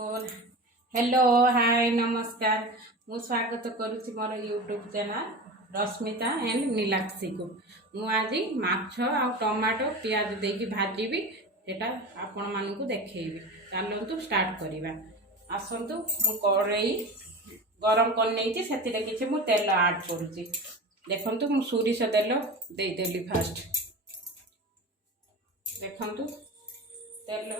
Hello hello hi नमस्कार मु स्वागत करुच्ची मोर YouTube channel Rashmita and Neelakshi को मु आज माछ आ टमाटो पियाज देकी भाजीबी सेटा आपण मानकु देखैबी। चलंतु स्टार्ट करिबा। आसंतु मु कड़ाई गरम कर नेछि सेतिरे किछि मु तेल ऐड करूची। देखंतु मु सोरिष तेल देई देली फास्ट। देखंतु तेल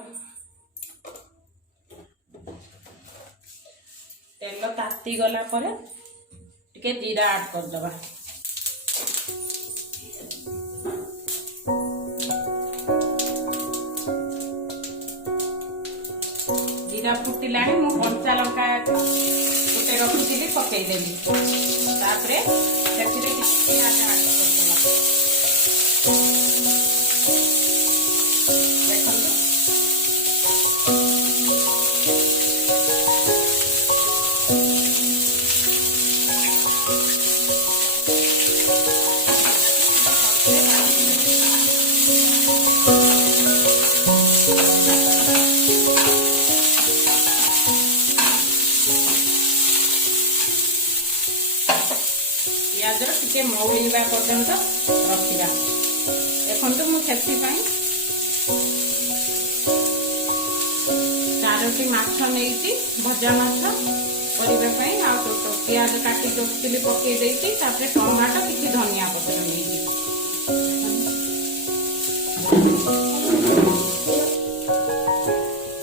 तेल ताती गला परे टिके जीरा ऐड कर दबा। जीरा फुटिलाणी मु कंचा लंका गोटे रखुଥିଲି पकई देली। तापरे सेतिरे किछि प्याज ऐड कर दबा। पियाज टिके मौलिबा पर्यंत रखिबा। देखंतु मु सेति पई 4टी माछ नेइची भजा माछ करिबा पई आ तो पियाज काटी जोतिली पकई देइची। तापरे टमाटो किछि धनिया पत्र नेइची।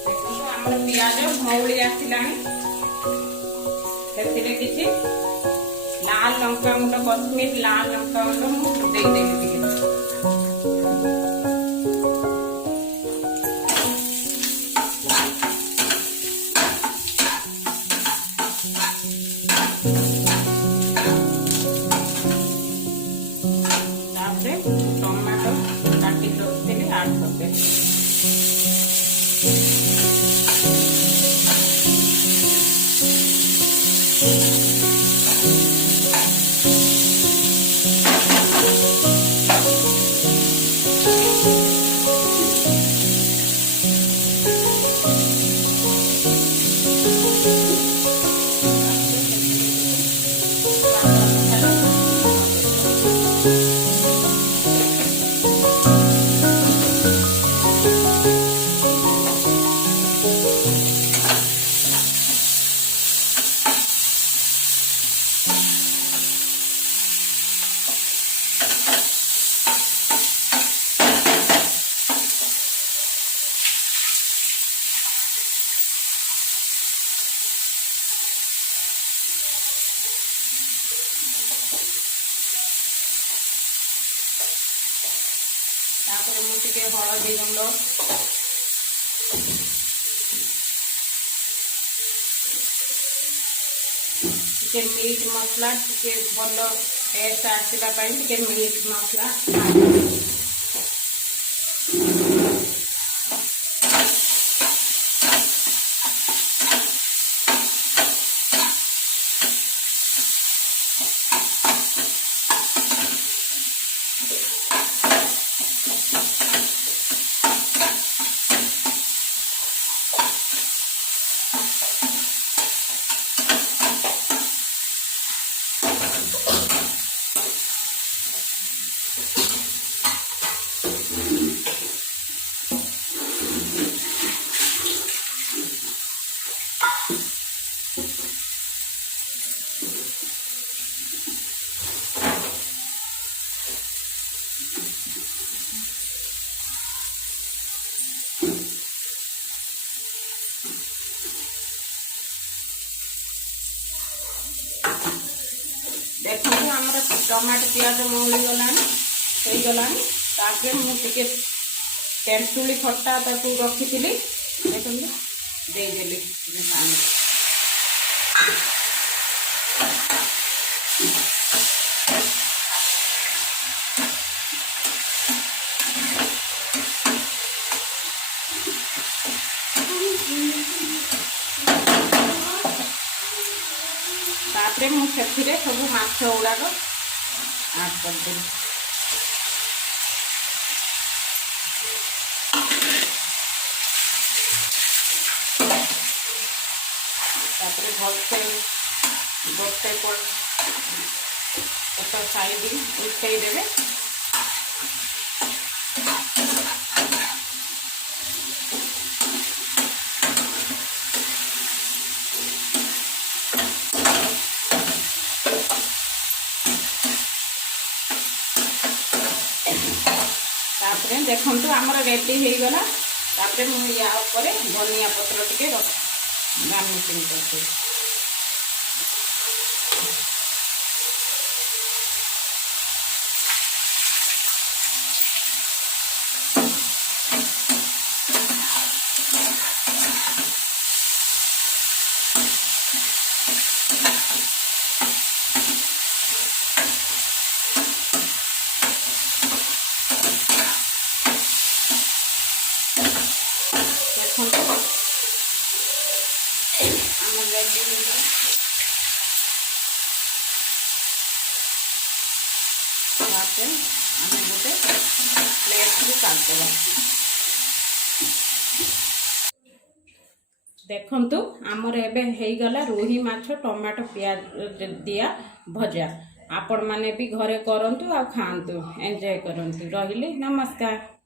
देखंतु हमर पियाज मौली आसिलाणी। सेतिरे किछि लाल लंका गुंड कश्मीर लाल लंका गुंड दे देली। तापरे टमाटो काटी रखिली ऐड करदे। तापरे मु टिके हळदी गुंड टिके मीट मसला टिके भल टेस्ट आसीबा पई टिके मीट मसला देखो हमारे टमाटो पियाज मौली गलानी। तापरे मु टिके तेंतुली खट्टा ताकू रखी देखो देदेली पानी। तापरे मु सेथिरे सब माछ गुड़ाक ऐड करदेली। भलसे गोटे पट साइड उठे देवे। तापरे देखंतु हमर रेडी हो गला। तापरे मु या ऊपर धनिया पत्र टिके गार्निशिंग करते। आमे गोटे प्लेट को काटदेवा। देखंतु आमर एबे हेई गला रोही माछ टमाटो प्याज दिया भजा। आपण माने भी घरे करंतु आ खांतु एंजॉय करंतु। रहिले नमस्कार।